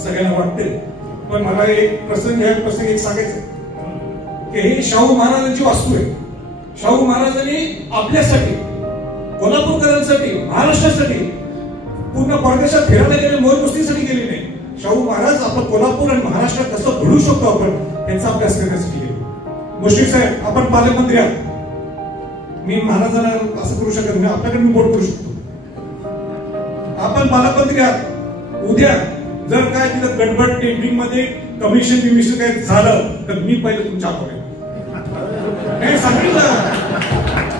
सगळ्यांना वाटते, पण मला एक प्रसंग एक सांगायचं की हे शाहू महाराजांची वास्तू आहे. शाहू महाराजांनी आपल्यासाठी, कोल्हापूरकरांसाठी, महाराष्ट्रासाठी, पूर्ण परदेशात फिरायला गेले, मौज मस्तीसाठी गेले नाही. शाहू महाराज आपलं कोल्हापूर आणि महाराष्ट्र कसं घडू शकतो आपण याचा अभ्यास करण्यासाठी गेले. मुश्रीफ साहेब, आपण पालकमंत्री आहात. मी महाराजांना असं करू शकत नाही, आपल्याकडे मी बोट करू शकतो. आपण पालकमंत्री आहात. उद्या जर काय तिथं गडबड टेंडिंग मध्ये कमिशन बिमिशन काय झालं तर मी पहिले तुमच्या हातावर नाही सांगितलं.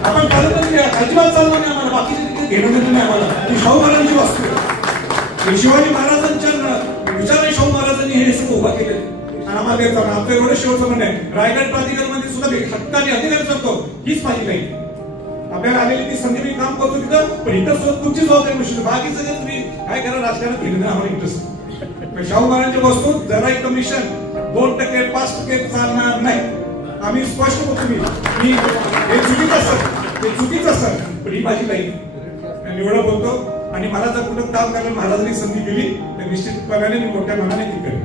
आपण पालकमंत्री आहात, अजिबात चालणार नाही आम्हाला, बाकीचे तिथे घेणं देणं नाही आम्हाला. ही शाहू महाराजांची वास्तू आहे. शिवाजी महाराजांच्या विचाराने शाहू महाराजांनी हे सगळं उभा केले आणि आम्हाला द्यायचं. आपलं एवढं शेवटचं म्हणणं आहे, रायगड प्राधिकरणामध्ये सुद्धा हक्काने अधिकारी करतो, हीच माझी नाही. आपल्याला आलेली ती संधी मी काम करतो तिथं, पण इथं तुमची जबाबदारी नसते. बाकी सगळं तुम्ही काय करा, राजकारणात घेणं आम्हाला इंटरेस्ट. शाहू महाराजांच्या वस्तू जराही कमिशन 2%, 5% चालणार नाही. आम्ही स्पष्ट होतो. मी हे चुकीचं सर, पण ही माझी नाही. मी एवढं बोलतो आणि मला जर कुठं काम करायला महाराजांनी संधी दिली तर निश्चितपणाने मी मोठ्या मनाने ती करेन.